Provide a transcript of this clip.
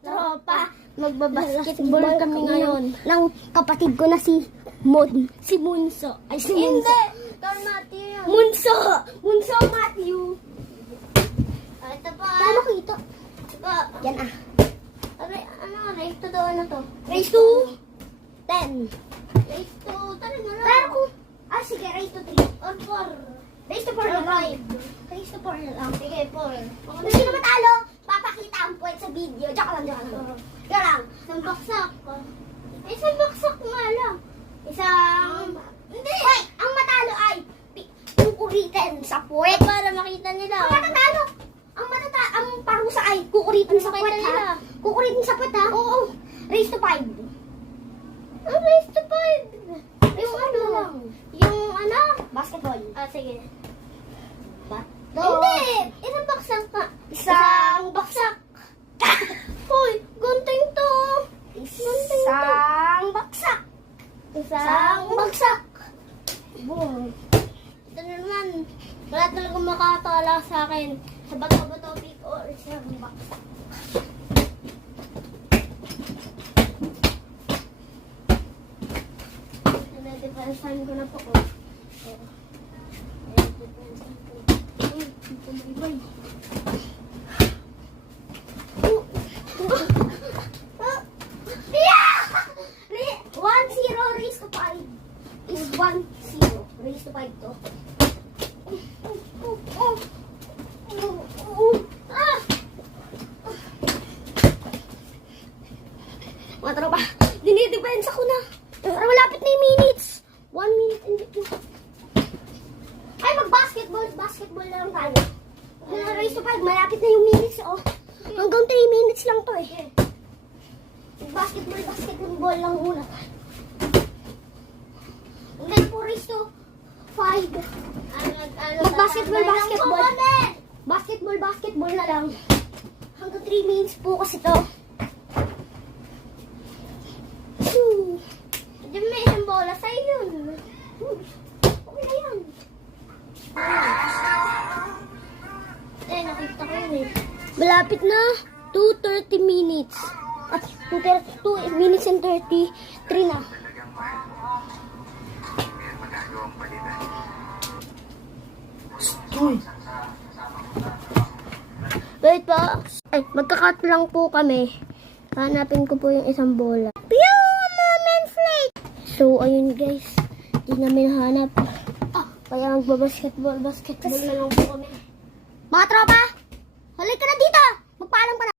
tropa, magbabasketball kami ngayon. Ng kapatid ko na si Munso. Ay, si Hindi! Munso. Tor Matthew. Munso Matthew. Ito pa. Paano kita? Ito pa. Yan ah. Race to daw, ano to? Raise to 10. Race to, tara na lang. Pero kung, sige, raise to 3. Or 4. Raise to 4 na lang. 5. Raise to 4 na lang. Sige, 4. Kung sino matalo, papakita ang puwet sa video. Diyan lang. Diyan lang. Isang baksak. Isang baksak nga lang. Hindi! Hoy, ang matalo ay kukuritin sa puwet. Para makita nila. Ang matatalo, ang parusa ay kukuritin sa puwet Makita nila. ha. Kukuritin sa puwet ha. Oo. Raise to 5. Race to 5. Yung ano lang. Yung ano? Basketball. Sige. Hindi! Isang baksak ka. Isang baksak. Hoy, gunting to. Isang baksak. Isang baksak. Boom. Ito na naman. Wala talagang makatala sa akin. Sa bato-bato pick or isang baksak. Depensan ko na po ko. One zero raised to 5 is 1-0 raised to 5 to. Mga tropa, dinidepensa ko na. Pero malapit na yung minutes. 1 minute and 15. Ay, basketball na lang tayo. Raise to 5, malapit na yung minutes, oh. Hanggang 3 minutes lang to eh. Basketball lang muna. Hanggang po raise to 5. Basketball na lang. Hanggang 3 minutes po kasi to. Hindi may isang bola sa'yo yun. Okay na yan. Nakita ko yun eh. Malapit na. 2:30 minutes. At 2 minutes and 33 na. Wait po. Ay, magka-cut lang po kami. Hanapin ko po yung isang bola. Pew! Moment's late! So, ayun guys. Hindi namin hanap. Kaya magbabasketball na lang po kami. Mga tropa! Halik ka na dito! Magpaalam ka na!